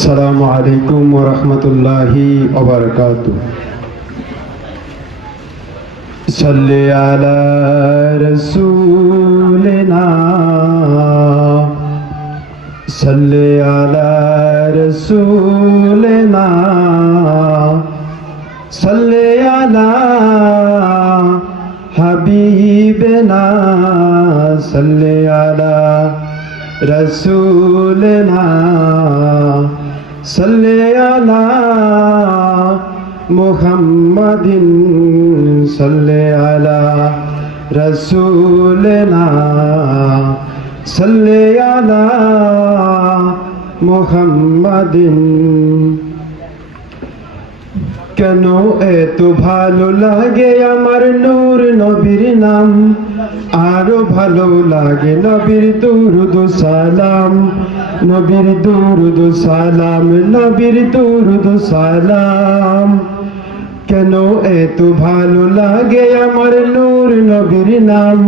আসসালামু আলাইকুম ওয়া রাহমাতুল্লাহি ওয়া বারাকাতুহু। সাল্লি আলা রাসূলিনা সাল্লি আলা রাসূলিনা সাল্লি আলা হাবিবিনা সাল্লি আলা রাসূলিনা সাল্লি আলা মুহাম্মাদিন সাল্লি আলা রাসূলিনা সাল্লি আলা মুহাম্মাদিন। কেন এত ভালো লাগে আমার নূর নবীর নাম, আরো ভালো লাগে নবীর দুরুদ সালাম, নবীর দুরুদ সালাম, নবীর দুরুদ সালাম। কেন এত ভালো লাগে আমার নূর নবীর নাম,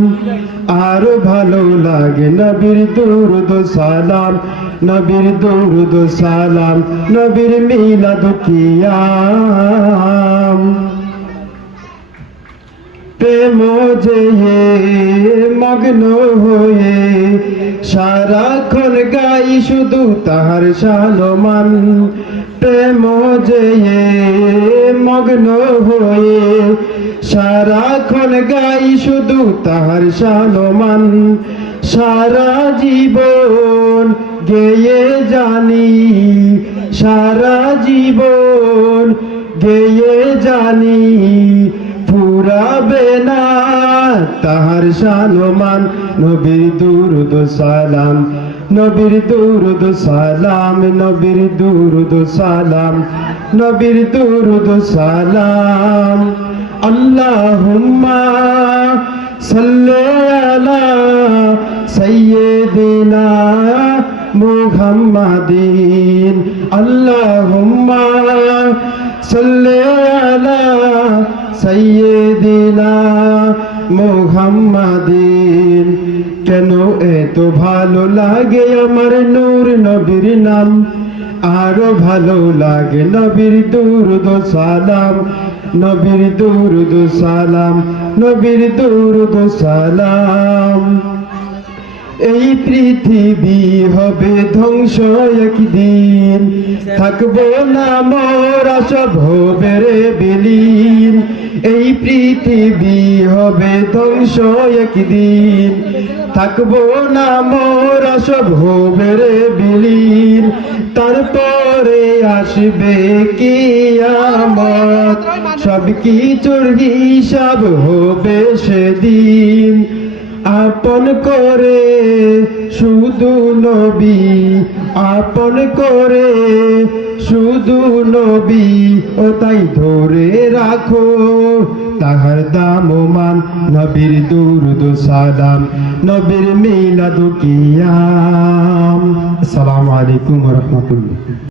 আরো ভালো লাগে নবীর দুরুদ সালাম, নবীর দুরুদ সালাম, নবীর মিলাদ কিয়াম। প্রেম যে মগ্ন হয়ে সারাক্ষণ গাই শুধু তাহার শালমান, প্রেম যে মগ্ন হয়ে সারাক্ষণ গাই শুধু তাহার শালমান। সারা জীবন গেয়ে জানি, সারা জীবন গেয়ে জানি, ফুরাবে না তাহার শানমান। নবীর দুরুদ সালাম, নবীর দুরুদ সালাম, নবীর দুরুদ সালাম, নবীর দুরুদ সালাম। আল্লাহুম্মা সাল্লি আলা সাইয়্যিদিনা মুহাম্মাদিন, আল্লাহুম্মা সাল্লি আলা সাইয়্যিদিনা মুহাম্মাদিন। কেন এত ভালো লাগে আমার নূর নবীর নাম, আরো ভালো লাগে নবীর দুরুদ সালাম, নবীর দুরুদ সালাম, নবীর দুরুদ সালাম। এই পৃথিবী হবে ধ্বংস একদিন, থাকবো না মোরা সব হবে রে বিলীন। এই পৃথিবী হবে ধ্বংস একদিন, থাকবো না মোরা সব হবে রে বিলীন। তারপরে আসবে কিয়ামত, সব কিছুর হিসাব হবে সেদিন। আপন করে শুধু নবী, আপন করে শুধু নবী, ও তাই ধরে রাখো তাহার দামমান। নবীর দুরুদ সালাম, নবীর মিলাদ কিয়াম। আসসালামু আলাইকুম ওয়া রাহমাতুল্লাহ।